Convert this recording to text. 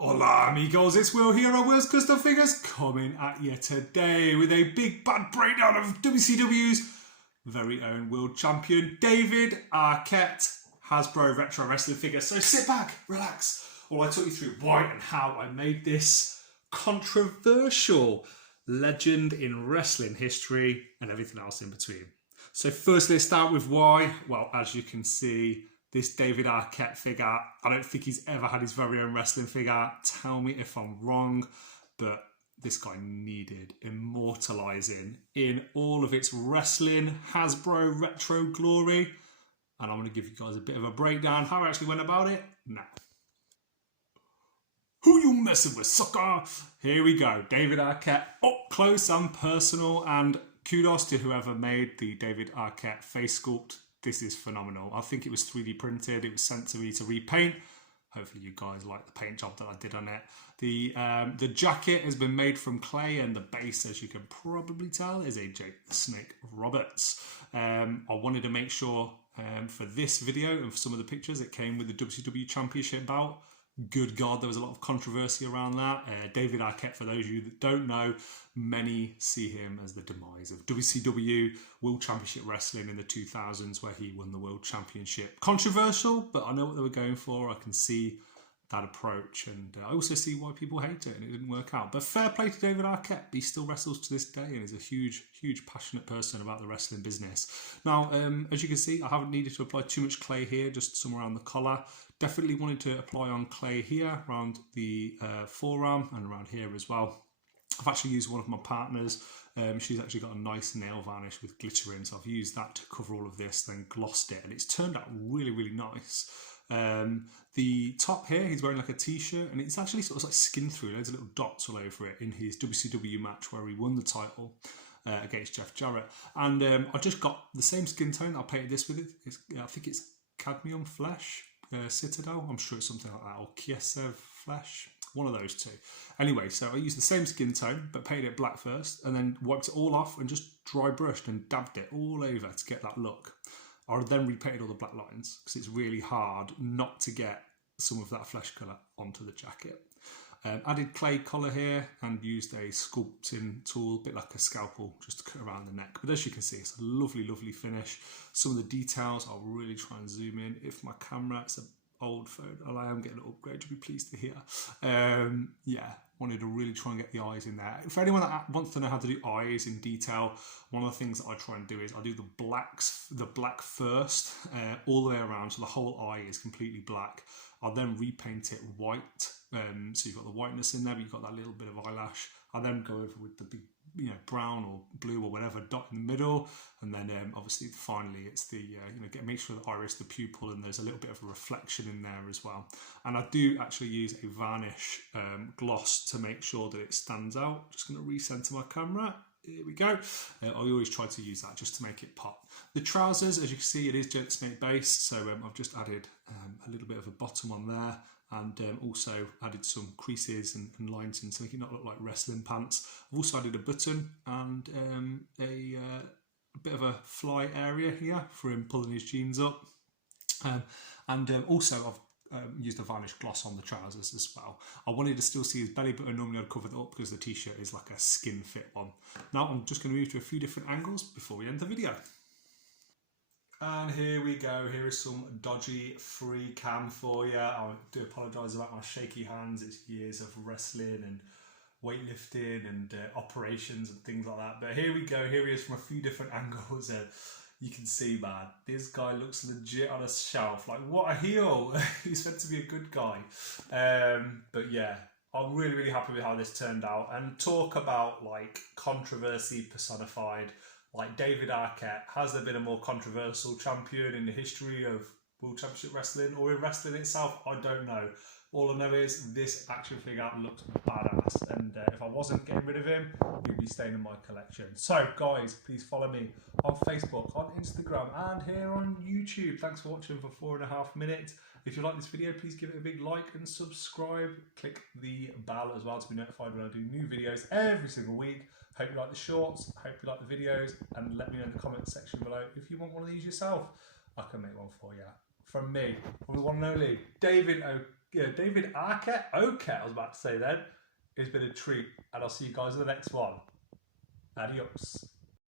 Hola amigos, it's Will here on Will's Custom Figures coming at you today with a big bad breakdown of WCW's very own world champion David Arquette Hasbro retro wrestling figure. So sit back, relax, while I talk you through why and how I made this controversial legend in wrestling history and everything else in between. So firstly, let's start with why. Well, as you can see, this David Arquette figure, I don't think he's ever had his very own wrestling figure. Tell me if I'm wrong, but this guy needed immortalising in all of its wrestling Hasbro retro glory. And I'm going to give you guys a bit of a breakdown how I actually went about it now. Who you messing with, sucker? Here we go, David Arquette, up close and personal, and kudos to whoever made the David Arquette face sculpt. This is phenomenal. I think it was 3D printed. It was sent to me to repaint. Hopefully you guys like the paint job that I did on it. The jacket has been made from clay, and the base, as you can probably tell, is a Jake the Snake Roberts. I wanted to make sure for this video and for some of the pictures it came with the WCW Championship belt. Good God, there was a lot of controversy around that. David Arquette, for those of you that don't know, many see him as the demise of WCW World Championship Wrestling in the 2000s, where he won the World Championship. Controversial, but I know what they were going for. I can see that approach, and I also see why people hate it, and it didn't work out. But fair play to David Arquette. He still wrestles to this day and is a huge, passionate person about the wrestling business. Now, as you can see, I haven't needed to apply too much clay here, just somewhere around the collar. Definitely wanted to apply on clay here, around the forearm and around here as well. I've actually used one of my partners. She's actually got a nice nail varnish with glitter in, so I've used that to cover all of this, then glossed it, and it's turned out really nice. The top here, he's wearing like a t-shirt, and it's actually sort of like skin through, loads of little dots all over it in his WCW match where he won the title against Jeff Jarrett. And I just got the same skin tone that I painted this with. I think it's cadmium flesh, Citadel, I'm sure it's something like that, or Kiesev flesh, one of those two. Anyway, so I used the same skin tone but painted it black first, and then wiped it all off and just dry brushed and dabbed it all over to get that look. I then repainted all the black lines because it's really hard not to get some of that flesh colour onto the jacket. Added clay collar here and used a sculpting tool, a bit like a scalpel, just to cut around the neck. But as you can see, it's a lovely finish. Some of the details, I'll really try and zoom in. If my camera, it's an old phone, and I am getting an upgrade, you'll be pleased to hear. Yeah, wanted to really try and get the eyes in there. For anyone that wants to know how to do eyes in detail, one of the things that I try and do is I do the black first, all the way around, so the whole eye is completely black. I'll then repaint it white, so you've got the whiteness in there, but you've got that little bit of eyelash. I'll then go over with the big, brown or blue or whatever dot in the middle, and then obviously finally it's the make sure the iris, the pupil, and there's a little bit of a reflection in there as well. And I do actually use a varnish gloss to make sure that it stands out. Just going to recenter my camera. Here we go. I always try to use that just to make it pop. The trousers, as you can see, it is Jake the Snake base, so I've just added a little bit of a bottom on there, and also added some creases and lines in to make it not look like wrestling pants. I've also added a button and a bit of a fly area here for him pulling his jeans up, also I've used a varnish gloss on the trousers as well. I wanted to still see his belly button. Normally I'd cover that up because the t-shirt is like a skin fit one. Now I'm just going to move to a few different angles before we end the video. And here we go. Here is some dodgy free cam for you. I do apologise about my shaky hands. It's years of wrestling and weightlifting and operations and things like that. But here we go. Here he is from a few different angles. You can see, man, this guy looks legit on a shelf. Like, what a heel. He's meant to be a good guy. But yeah, I'm really happy with how this turned out. And talk about, like, controversy personified. Like, David Arquette, has there been a more controversial champion in the history of World Championship Wrestling or in wrestling itself? I don't know. All I know is this action figure looks badass, and if I wasn't getting rid of him, he'd be staying in my collection. So guys, please follow me on Facebook, on Instagram, and here on YouTube. Thanks for watching for 4.5 minutes. If you like this video, please give it a big like and subscribe. Click the bell as well to be notified when I do new videos every single week. Hope you like the shorts, hope you like the videos, and let me know in the comment section below if you want one of these yourself. I can make one for you. From me, from the one and only David David Arquette, I was about to say then. It's been a treat, and I'll see you guys in the next one. Adios.